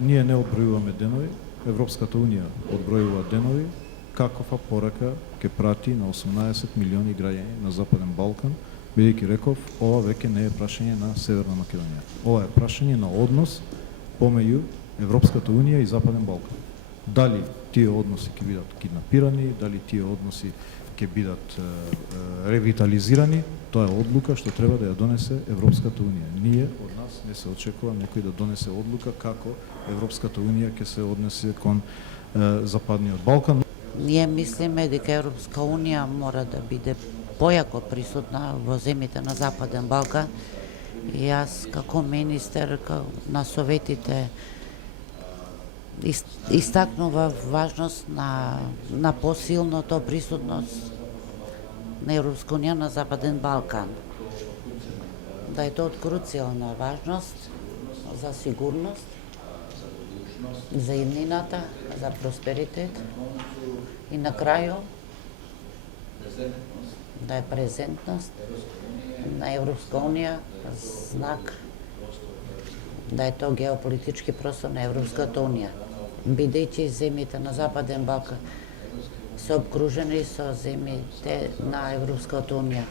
Ние не одбројуваме денови, Европската Унија одбројува денови, каква порака ќе прати на 18 милиони граѓани на Западен Балкан, бидејќи реков, ова веќе не е прашање на Северна Македонија. Ова е прашање на однос помеѓу Европската Унија и Западен Балкан. Дали тие односи ќе бидат киднапирани, дали тие односи ќе бидат ревитализирани, тоа е одлука што треба да ја донесе Европската Унија. Ние од нас не се очекува некој да донесе одлука како Европската Унија ќе се однесе кон Западниот Балкан. Ние мислиме дека Европска Унија мора да биде појако присутна во земјите на Западен Балкан. И јас како министер на советите истакнува важност на посилното присутност на Европска Унија на Западен Балкан. Да е тоа од круцијална важност за сигурност, за иднината, за просперитет и на крају да е презентност на Европска Унија, знак да е тоа геополитички простор на Европската Унија. Бидејќи земјите на Западен Балкан се обкружени со земјите на Европската Унија.